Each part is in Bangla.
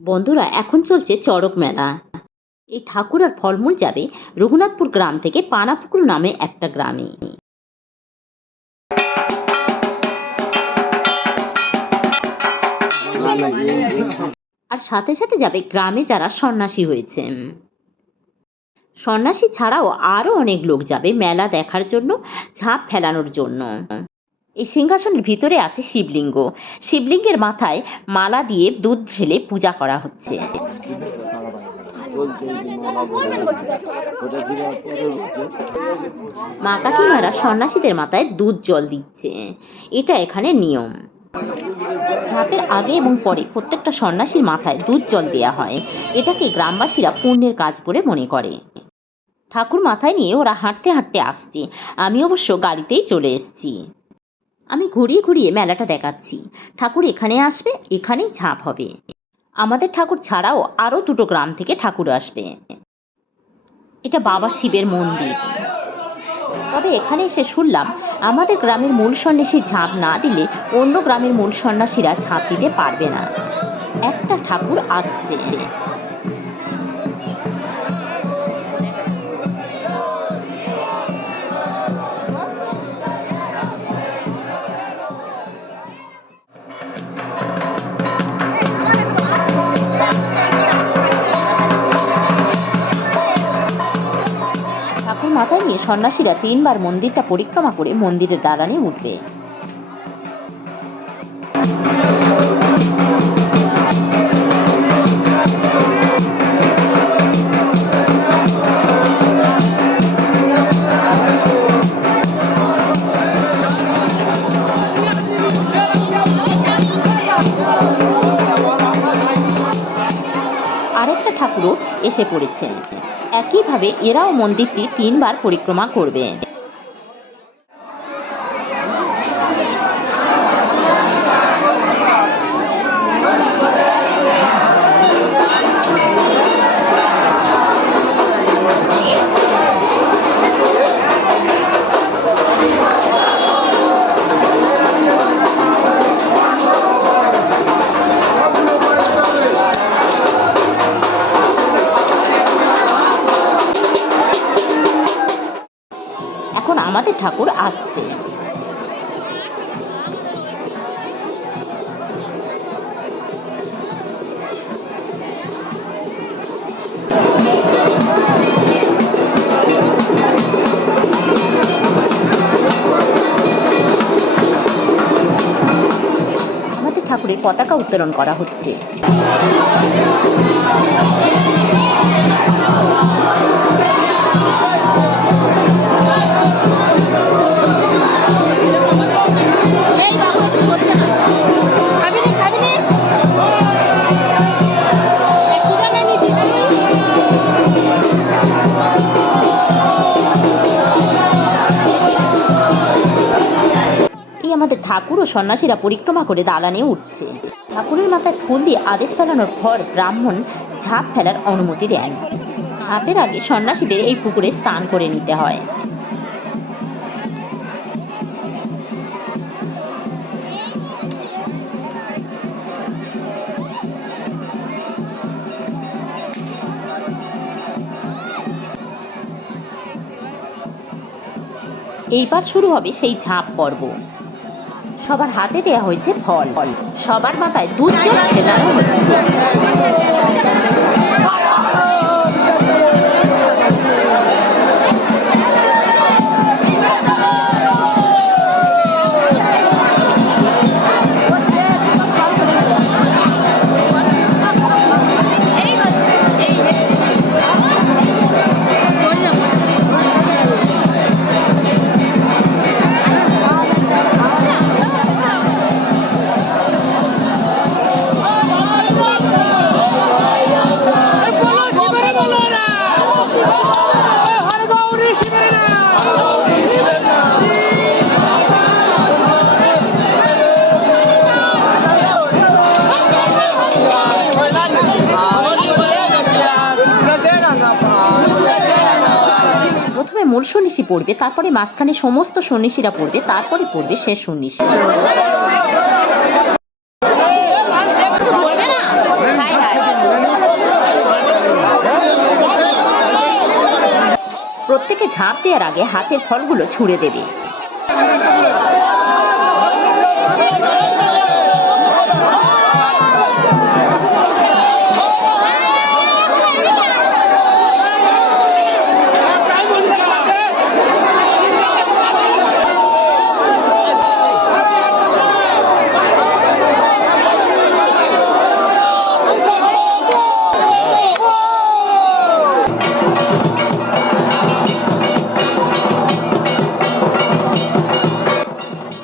বন্ধুরা, এখন চলছে চড়ক মেলা। এই ঠাকুর আর ফলমূল যাবে রঘুনাথপুর গ্রাম থেকে পানাপুকুর নামে একটা গ্রামে। আর সাথে সাথে যাবে গ্রামে যারা সন্ন্যাসী হয়েছে। সন্ন্যাসী ছাড়াও আরও অনেক লোক যাবে মেলা দেখার জন্য, ঝাঁপ ফেলানোর জন্য। এই সিংহাসনের ভিতরে আছে শিবলিঙ্গ। শিবলিঙ্গের মাথায় মালা দিয়ে দুধ ঢেলে পূজা করা হচ্ছে। মা কাকিমারা সন্ন্যাসীদের মাথায় দুধ জল দিচ্ছে। এটা এখানে নিয়ম। ঝাঁপের আগে এবং পরে প্রত্যেকটা সন্ন্যাসীর মাথায় দুধ জল দেওয়া হয়। এটাকে গ্রামবাসীরা পুণ্যের কাজ বলে মনে করে। ঠাকুর মাথায় নিয়ে ওরা হাঁটতে হাঁটতে আসছে। আমি অবশ্য গাড়িতেই চলে এসেছি। আমি ঘুরিয়ে ঘুরিয়ে মেলাটা দেখাচ্ছি। ঠাকুর এখানে আসবে, এখানেই ঝাঁপ হবে। আমাদের ঠাকুর ছাড়াও আরও দুটো গ্রাম থেকে ঠাকুর আসবে। এটা বাবা শিবের মন্দির। তবে এখানে এসে শুনলাম, আমাদের গ্রামের মূল সন্ন্যাসী ঝাঁপ না দিলে অন্য গ্রামের মূল সন্ন্যাসীরা ঝাঁপ দিতে পারবে না। একটা ঠাকুর আসছে। সন্ন্যাসীরা তিনবার মন্দিরটা পরিক্রমা করে মন্দিরের দালানে উঠবে। আরেকটা ঠাকুরও এসে পড়েছেন। একইভাবে এরাও মন্দিরটি তিনবার পরিক্রমা করবে। এখন ঠাকুর আসছে। ঠাকুরের পতাকা উত্তোলন করা হচ্ছে। এই আমাদের ঠাকুর ও সন্ন্যাসীরা পরিক্রমা করে দালানে উঠছে। ঠাকুরের মাথায় ফুল দিয়ে আদেশ ফেলানোর পর ব্রাহ্মণ ঝাঁপ ফেলার অনুমতি দেন। ঝাঁপের আগে সন্ন্যাসীদের এই পুকুরে স্নান করে নিতে হয়। এইবার শুরু হবে সেই ঝাঁপ পর্ব। সবার হাতে দেয়া হয়েছে ফল। সবার মাথায় দুধ জল ছেটানো হচ্ছে মূল সন্ন্যাসী পড়বে, তারপরে মাঝখানে সমস্ত সন্ন্যাসীরা পড়বে, তারপরে পড়বে শেষ সন্ন্যাসী। প্রত্যেকে ঝাঁপ দেওয়ার আগে হাতের ফলগুলো ছুঁড়ে দেবে।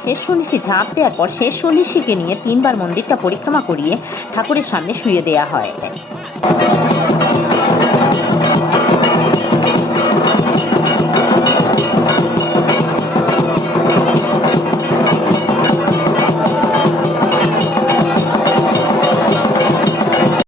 শেষ সন্ন্যাসী ঝাঁপ দেওয়ার পর শেষ সন্ন্যাসীকে নিয়ে তিনবার মন্দিরটা পরিক্রমা করিয়ে ঠাকুরের সামনে শুয়ে দেওয়া হয়।